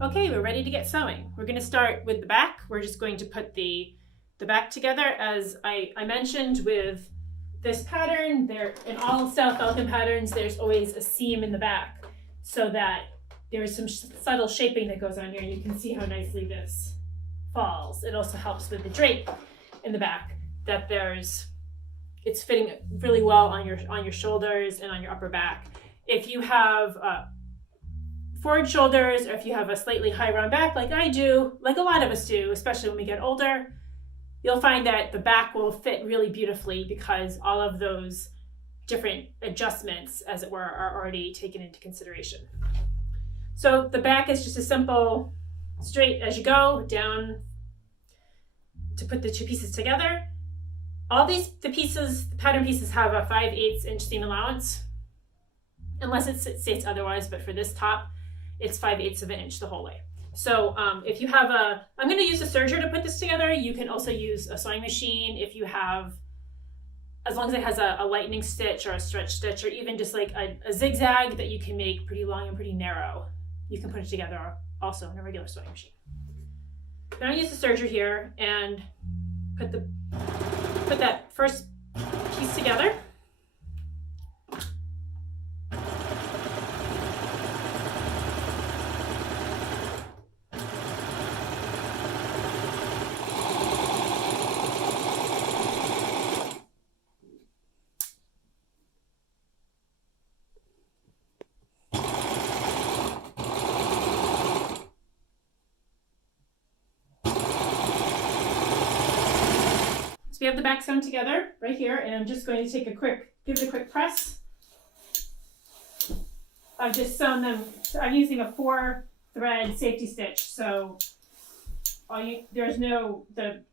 Okay, we're ready to get sewing. We're going to start with the back. We're just going to put the back together. As I mentioned with this pattern, there in all Style Falcon patterns, there's always a seam in the back so that there's some subtle shaping that goes on here, and you can see how nicely this falls. It also helps with the drape in the back, that it's fitting really well on your shoulders and on your upper back. If you have forward shoulders, or if you have a slightly high round back like I do, like a lot of us do, especially when we get older, you'll find that the back will fit really beautifully because all of those different adjustments, as it were, are already taken into consideration. So the back is just a simple straight as you go down to put the two pieces together. All the pattern pieces have a 5/8 inch seam allowance, unless it states otherwise, but for this top, it's 5/8 of an inch the whole way. So if you have I'm going to use a serger to put this together. You can also use a sewing machine if you have, as long as it has a lightning stitch or a stretch stitch, or even just like a zigzag that you can make pretty long and pretty narrow. You can put it together also in a regular sewing machine. I'm going to use the serger here and put that first piece together. So we have the back sewn together right here, and I'm just going to give it a quick press. I've just sewn them. I'm using a 4-thread safety stitch, so there's no the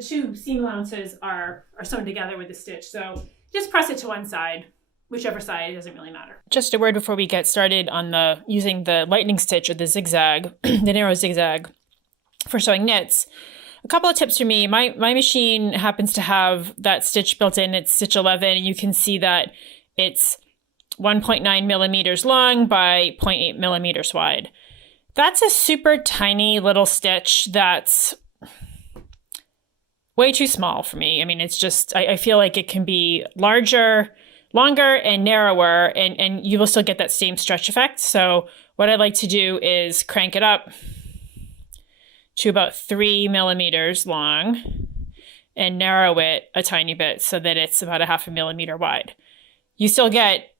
two seam allowances are sewn together with the stitch. So just press it to one side, whichever side, it doesn't really matter. Just a word before we get started on using the lightning stitch or the zigzag, the narrow zigzag for sewing knits. A couple of tips for me. My machine happens to have that stitch built in. It's stitch 11, and you can see that it's 1.9 millimeters long by 0.8 millimeters wide. That's a super tiny little stitch that's way too small for me. I mean, it's just, I feel like it can be longer and narrower, and you will still get that same stretch effect. So what I'd like to do is crank it up to about 3 millimeters long and narrow it a tiny bit so that it's about 0.5 millimeter wide. You still get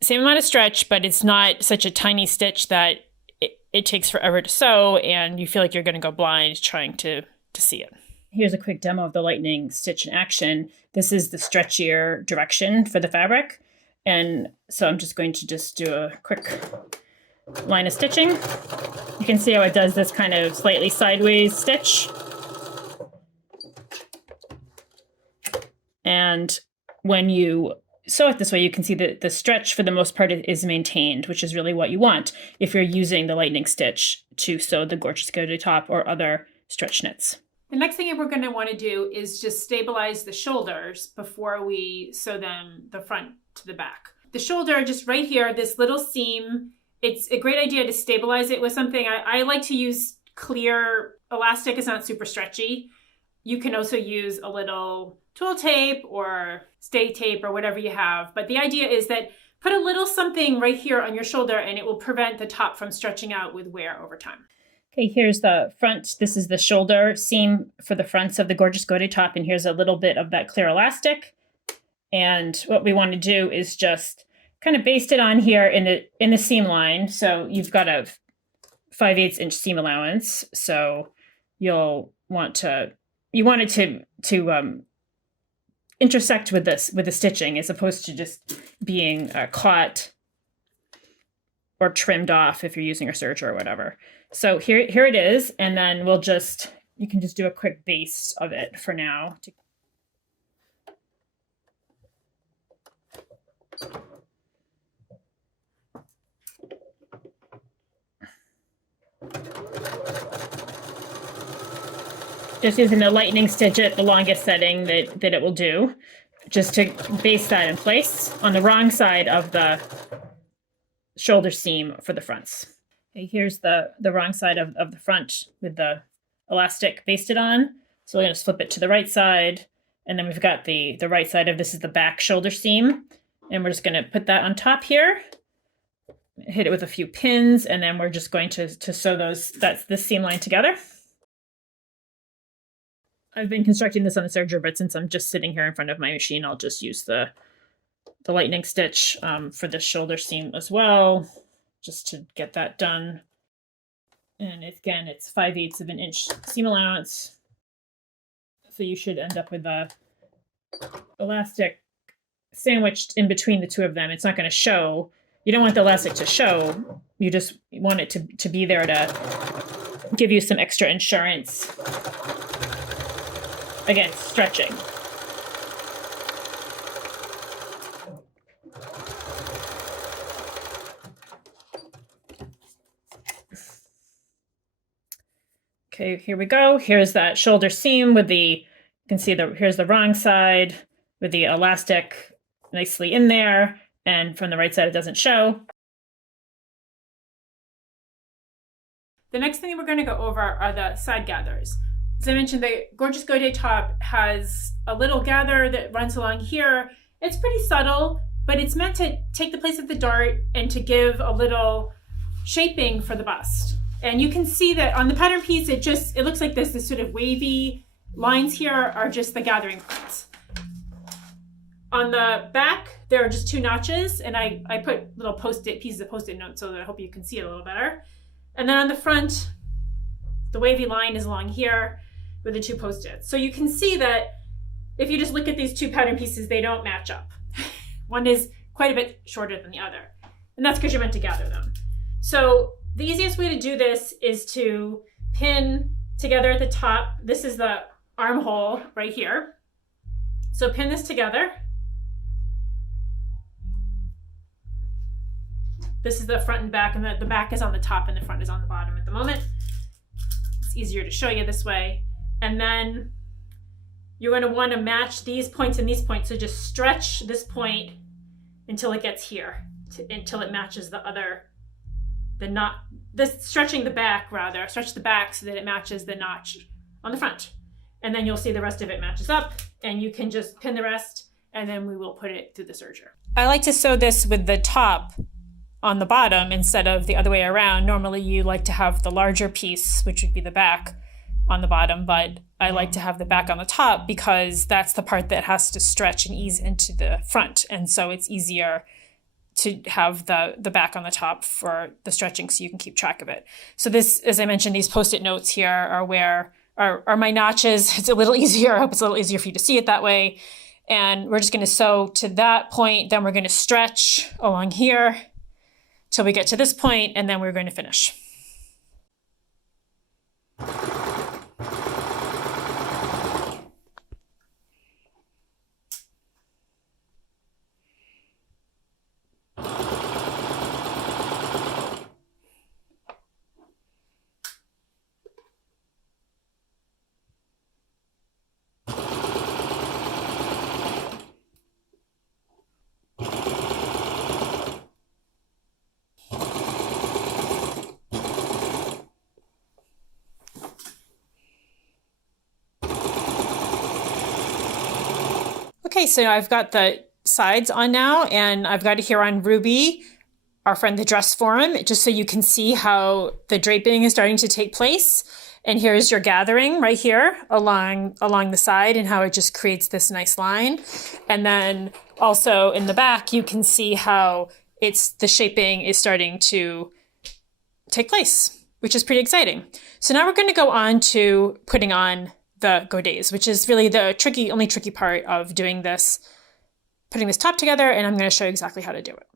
same amount of stretch, but it's not such a tiny stitch that it takes forever to sew and you feel like you're going to go blind trying to see it. Here's a quick demo of the lightning stitch in action. This is the stretchier direction for the fabric. And so I'm just going to do a quick line of stitching. You can see how it does this kind of slightly sideways stitch. And when you sew it this way, you can see that the stretch for the most part is maintained, which is really what you want if you're using the lightning stitch to sew the Gorgeous Godet top or other stretch knits. The next thing we're going to want to do is just stabilize the shoulders before we sew them the front to the back. The shoulder, just right here, this little seam, it's a great idea to stabilize it with something. I like to use clear elastic. It's not super stretchy. You can also use a little tool tape or stay tape or whatever you have. But the idea is that put a little something right here on your shoulder and it will prevent the top from stretching out with wear over time. Okay, here's the front. This is the shoulder seam for the fronts of the Gorgeous Godet top. And here's a little bit of that clear elastic. And what we want to do is just kind of baste it on here in the seam line. So you've got a 5/8 inch seam allowance. So you want it to intersect with the stitching as opposed to just being caught or trimmed off if you're using a serger or whatever. So here it is, and then you can just do a quick baste of it for now. Just using the lightning stitch at the longest setting that it will do, just to baste that in place on the wrong side of the shoulder seam for the fronts. Okay, here's the wrong side of the front with the elastic basted on. So we're going to flip it to the right side. And then we've got the right side of this is the back shoulder seam. And we're just going to put that on top here. Hit it with a few pins. And then we're just going to sew this seam line together. I've been constructing this on the serger, but since I'm just sitting here in front of my machine, I'll just use the lightning stitch for the shoulder seam as well, just to get that done. And again, it's 5/8 of an inch seam allowance. So you should end up with the elastic sandwiched in between the two of them. It's not going to show. You don't want the elastic to show. You just want it to be there to give you some extra insurance against stretching. Okay, here we go. Here's that shoulder seam with you can see here's the wrong side with the elastic nicely in there. And from the right side, it doesn't show. The next thing we're going to go over are the side gathers. As I mentioned, the Gorgeous Godet top has a little gather that runs along here. It's pretty subtle, but it's meant to take the place of the dart and to give a little shaping for the bust. And you can see that on the pattern piece, it looks like this sort of wavy lines here are just the gathering points. On the back, there are just 2 notches, and I put little pieces of Post-it notes so that I hope you can see it a little better. And then on the front, the wavy line is along here with the 2 Post-its. So you can see that if you just look at these 2 pattern pieces, they don't match up. One is quite a bit shorter than the other, and that's because you're meant to gather them. So the easiest way to do this is to pin together at the top. This is the armhole right here. So pin this together. This is the front and back, and the back is on the top and the front is on the bottom at the moment. It's easier to show you this way. And then you're going to want to match these points and these points. So just stretch this point until it gets here, until it matches stretching the back rather. Stretch the back so that it matches the notch on the front. And then you'll see the rest of it matches up, and you can just pin the rest, and then we will put it through the serger. I like to sew this with the top on the bottom instead of the other way around. Normally you like to have the larger piece, which would be the back, on the bottom, but I like to have the back on the top because that's the part that has to stretch and ease into the front. And so it's easier to have the back on the top for the stretching so you can keep track of it. So this, as I mentioned, these Post-it notes here are where are my notches. It's a little easier. I hope it's a little easier for you to see it that way. And we're just going to sew to that point. Then we're going to stretch along here till we get to this point, and then we're going to finish. Okay, so I've got the sides on now, and I've got it here on Ruby, our friend the Dress Forum, just so you can see how the draping is starting to take place. And here's your gathering right here along the side, and how it just creates this nice line. And then also in the back, you can see how the shaping is starting to take place, which is pretty exciting. So now we're going to go on to putting on the godets, which is really the only tricky part of doing this, putting this top together, and I'm going to show you exactly how to do it.